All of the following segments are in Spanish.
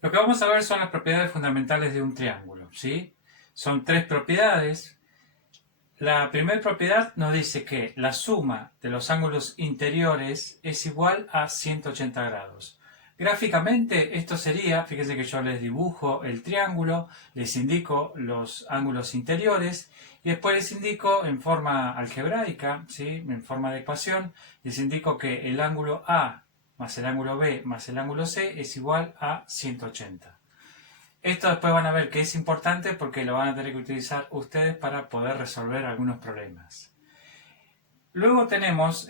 Lo que vamos a ver son las propiedades fundamentales de un triángulo, ¿sí? Son tres propiedades. La primera propiedad nos dice que la suma de los ángulos interiores es igual a 180 grados. Gráficamente esto sería, fíjense que yo les dibujo el triángulo, les indico los ángulos interiores y después les indico en forma algebraica, ¿sí? En forma de ecuación, les indico que el ángulo A más el ángulo B más el ángulo C es igual a 180. Esto después van a ver que es importante porque lo van a tener que utilizar ustedes para poder resolver algunos problemas. Luego tenemos,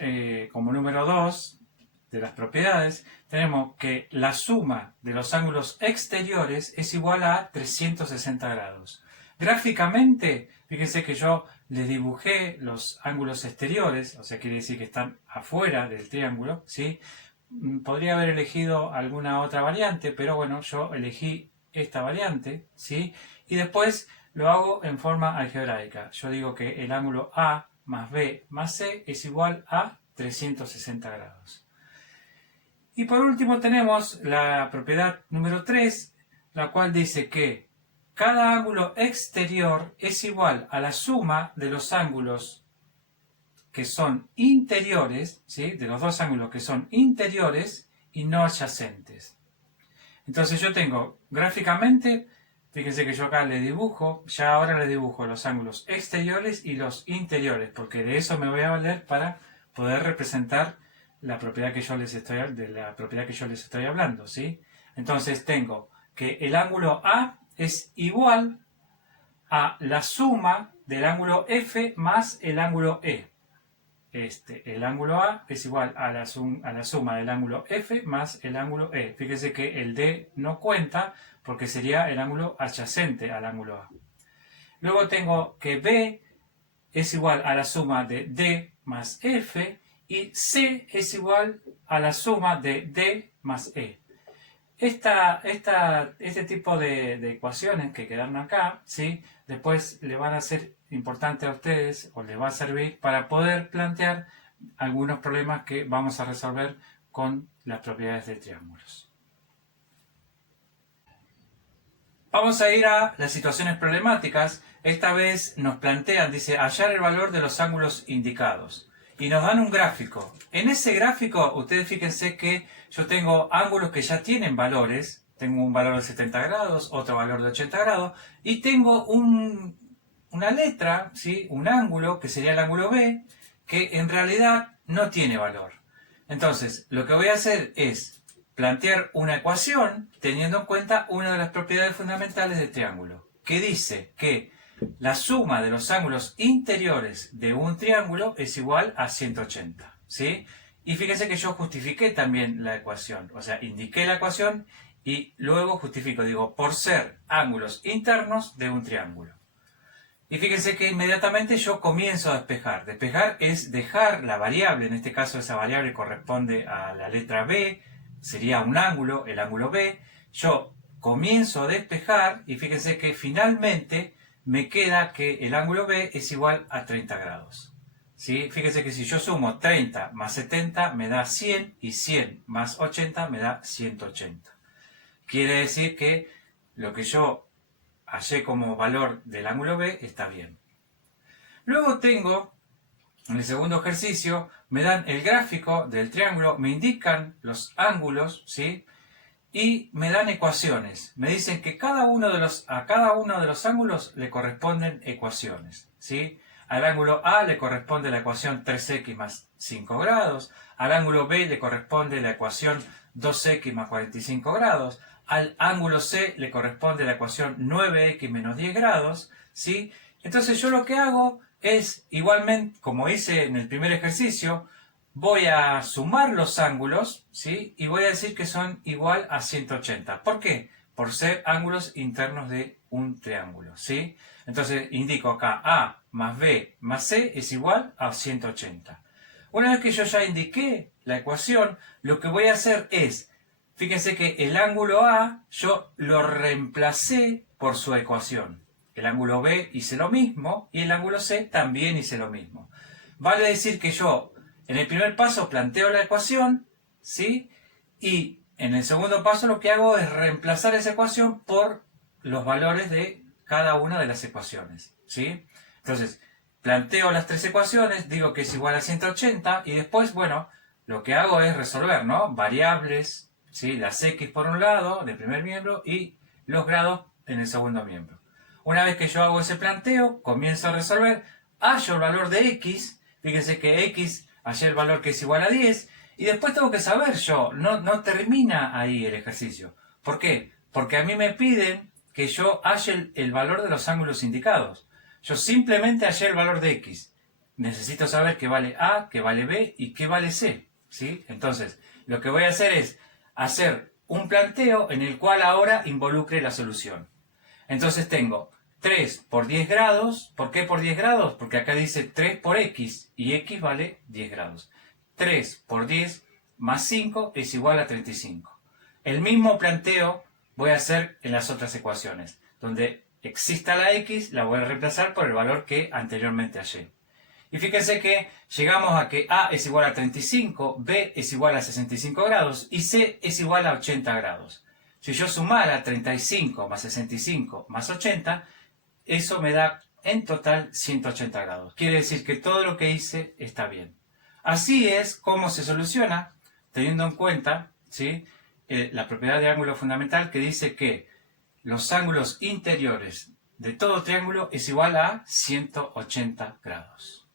como número 2 de las propiedades, tenemos que la suma de los ángulos exteriores es igual a 360 grados. Gráficamente, fíjense que yo les dibujé los ángulos exteriores, o sea, quiere decir que están afuera del triángulo, ¿sí? Podría haber elegido alguna otra variante, pero bueno, yo elegí esta variante, ¿sí? Y después lo hago en forma algebraica. Yo digo que el ángulo A más B más C es igual a 360 grados. Y por último tenemos la propiedad número 3, la cual dice que cada ángulo exterior es igual a la suma de los ángulos que son interiores, ¿sí? De los dos ángulos que son interiores y no adyacentes. Entonces yo tengo gráficamente, fíjense que yo acá le dibujo, ya ahora le dibujo los ángulos exteriores y los interiores, porque de eso me voy a valer para poder representar la propiedad que yo les estoy hablando, ¿sí? Entonces tengo que el ángulo A es igual a la suma del ángulo F más el ángulo E. El ángulo A es igual a la suma del ángulo F más el ángulo E. Fíjese que el D no cuenta porque sería el ángulo adyacente al ángulo A. Luego tengo que B es igual a la suma de D más F y C es igual a la suma de D más E. Este tipo de ecuaciones que quedaron acá, ¿sí? Después le van a ser importantes a ustedes o les va a servir para poder plantear algunos problemas que vamos a resolver con las propiedades de triángulos. Vamos a ir a las situaciones problemáticas. Esta vez nos plantean, dice, hallar el valor de los ángulos indicados. Y nos dan un gráfico. En ese gráfico, ustedes fíjense que yo tengo ángulos que ya tienen valores. Tengo un valor de 70 grados, otro valor de 80 grados. Y tengo una letra, ¿sí? Un ángulo, que sería el ángulo B, que en realidad no tiene valor. Entonces, lo que voy a hacer es plantear una ecuación teniendo en cuenta una de las propiedades fundamentales del triángulo, que dice que la suma de los ángulos interiores de un triángulo es igual a 180, ¿sí? Y fíjense que yo justifiqué también la ecuación, o sea, indiqué la ecuación y luego justifico, digo, por ser ángulos internos de un triángulo. Y fíjense que inmediatamente yo comienzo a despejar. Despejar es dejar la variable, en este caso esa variable corresponde a la letra B, sería un ángulo, el ángulo B. Yo comienzo a despejar y fíjense que finalmente me queda que el ángulo B es igual a 30 grados. ¿Sí? Fíjense que si yo sumo 30 más 70 me da 100 y 100 más 80 me da 180. Quiere decir que lo que yo hallé como valor del ángulo B está bien. Luego tengo, en el segundo ejercicio, me dan el gráfico del triángulo, me indican los ángulos, ¿sí? Y me dan ecuaciones. Me dicen que a cada uno de los ángulos le corresponden ecuaciones, ¿sí? Al ángulo A le corresponde la ecuación 3x más 5 grados, al ángulo B le corresponde la ecuación 2x más 45 grados, al ángulo C le corresponde la ecuación 9x menos 10 grados, ¿sí? Entonces yo lo que hago es, igualmente, como hice en el primer ejercicio, voy a sumar los ángulos, ¿sí? Y voy a decir que son igual a 180. ¿Por qué? Por ser ángulos internos de un triángulo, ¿sí? Entonces indico acá A más B más C es igual a 180. Una vez que yo ya indiqué la ecuación, lo que voy a hacer es, fíjense que el ángulo A yo lo reemplacé por su ecuación. El ángulo B hice lo mismo y el ángulo C también hice lo mismo. Vale decir que yo en el primer paso planteo la ecuación, ¿sí? Y En el segundo paso lo que hago es reemplazar esa ecuación por los valores de cada una de las ecuaciones, ¿sí? Entonces, planteo las tres ecuaciones, digo que es igual a 180 y después, bueno, lo que hago es resolver, ¿no? Variables, ¿sí? Las x por un lado, del primer miembro, y los grados en el segundo miembro. Una vez que yo hago ese planteo, comienzo a resolver, hallo el valor de x, fíjense que x hallé el valor que es igual a 10, y después tengo que saber yo, no termina ahí el ejercicio. ¿Por qué? Porque a mí me piden que yo halle el valor de los ángulos indicados. Yo simplemente hallé el valor de x. Necesito saber qué vale a, qué vale b y qué vale c, ¿sí? Entonces, lo que voy a hacer es hacer un planteo en el cual ahora involucre la solución. Entonces tengo 3 por 10 grados. ¿Por qué por 10 grados? Porque acá dice 3 por x y x vale 10 grados. 3 por 10 más 5 es igual a 35. El mismo planteo voy a hacer en las otras ecuaciones. Donde exista la x, la voy a reemplazar por el valor que anteriormente hallé. Y fíjense que llegamos a que a es igual a 35, b es igual a 65 grados y c es igual a 80 grados. Si yo sumara 35 más 65 más 80, eso me da en total 180 grados. Quiere decir que todo lo que hice está bien. Así es como se soluciona, teniendo en cuenta, ¿sí?, la propiedad de ángulo fundamental que dice que los ángulos interiores de todo triángulo es igual a 180 grados.